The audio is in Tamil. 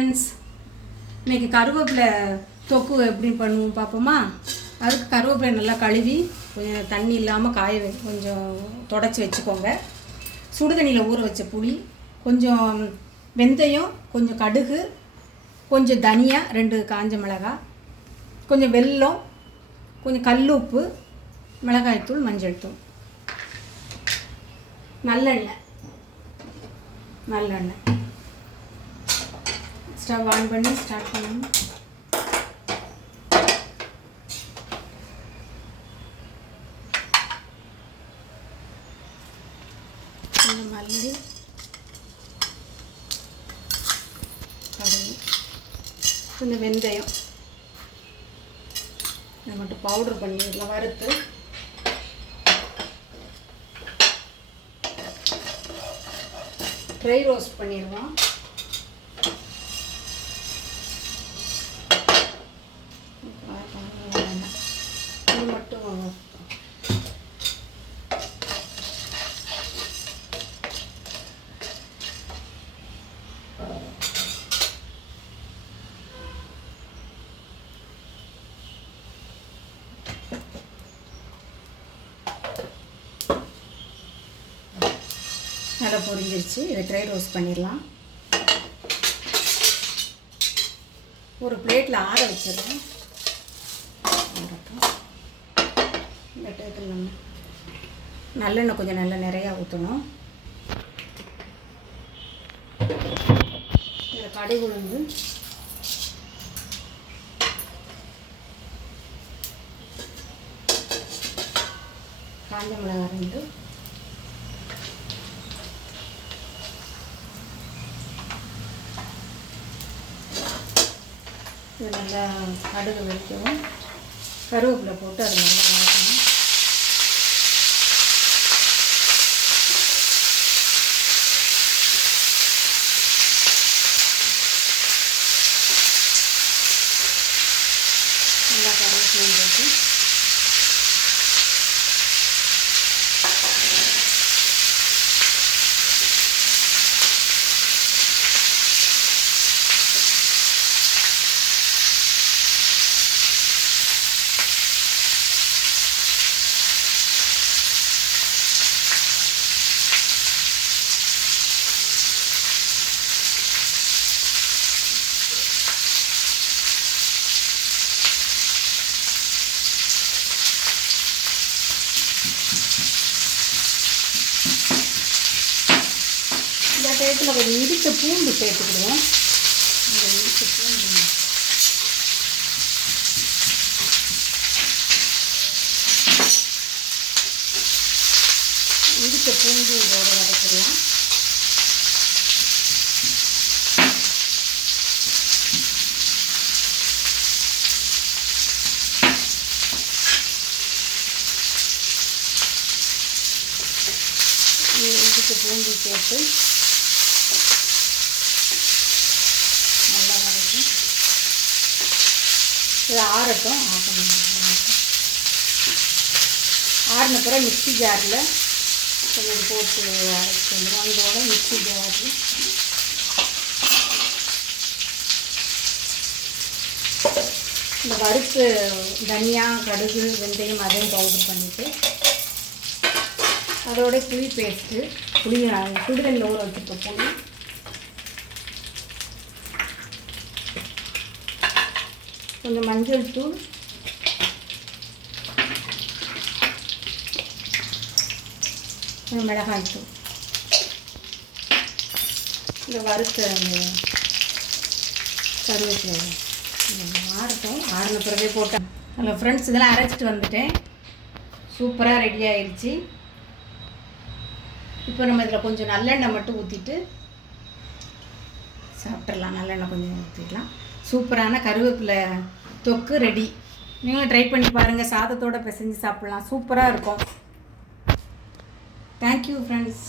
ஃப்ரெண்ட்ஸ் இன்னைக்கு கருவேப்பிலை தொக்கு எப்படி பண்ணுவோம் பார்ப்போமா? அதுக்கு கருவேப்பிலை நல்லா கழுவி கொஞ்சம் தண்ணி இல்லாமல் காய வை கொஞ்சம் தொடச்சி வச்சுக்கோங்க. சுடுதண்ணியில் ஊற வச்ச புளி கொஞ்சம் வெந்தயம் கொஞ்சம் கடுகு கொஞ்சம் தனியா ரெண்டு காஞ்ச மிளகாய் கொஞ்சம் வெல்லம் கொஞ்சம் கல் உப்பு மிளகாய்த்தூள் மஞ்சள் தூள். நல்லெண்ணெய். நல்லெண்ணெய். ஸ்டவ் ஆன் பண்ணி ஸ்டார்ட் பண்ணணும். கொஞ்சம் மல்லி. கடுகு. கொஞ்சம் வெந்தயம். இதை மட்டும் பவுடர் பண்ணிடலாம் வறுத்து. ட்ரை ரோஸ்ட் பண்ணிடுவோம் மட்டும் நல்லா பொரிஞ்சிருச்சு. இதை ட்ரை ரோஸ்ட் பண்ணிடலாம். ஒரு பிளேட்டில் ஆற வச்சிடலாம் ஆறட்டும். இந்த டேபிள் நம்ம நல்லெண்ணெய் கொஞ்சம் நல்லா நிறையா ஊற்றணும். இதில் கடுகு உளுந்து. காஞ்ச மிளகா ரெண்டு. இது நல்லா கடுகு வெடிக்கவும் கருவேப்பிலை போட்டு அது நல்லா வதக்கணும். நல்லா டயத்தில் கொஞ்சம் இடித்த பூண்டு சேர்த்துக்கிடுவோம். இந்த இடித்த பூண்டு. இடித்த பூண்டு இதோட வதக்கிடலாம். இடித்த பூண்டு சேர்த்து நல்லா வதக்கி இது ஆறட்டும் ஆறின பிறகு மிக்சி ஜாரில் கொஞ்சம் போட்டு அரைச்சி வந்துடும் அதோட மிக்ஸி ஜாரில் இந்த வறுத்து தனியா கடுகு வெந்தயம் அதையும் பவுடர் பண்ணிவிட்டு அதோட புளி பேஸ்ட்டு புளி சுடுதண்ணில் ஊற வச்சுருக்க புளி கொஞ்சம் மஞ்சள் தூள். கொஞ்சம் மிளகாய் தூள். இந்த வறுத்த அந்த கருவேப்பிலை. ஆறட்டும். ஆறின பிறகு போட்டேன். ஹலோ ஃப்ரெண்ட்ஸ் இதெல்லாம் அரைச்சிட்டு வந்துட்டேன். சூப்பராக ரெடி ஆயிடுச்சு இப்போ நம்ம இதில் கொஞ்சம் நல்லெண்ணெய் மட்டும் ஊற்றிட்டு சாப்பிட்றலாம் நல்லெண்ணெய் கொஞ்சம் ஊற்றிக்கலாம் சூப்பரான கருவேப்பிலை தொக்கு ரெடி. நீங்களும் ட்ரை பண்ணி பாருங்கள் சாதத்தோட பிசைஞ்சு சாப்பிட்லாம். சூப்பராக இருக்கும். Thank you friends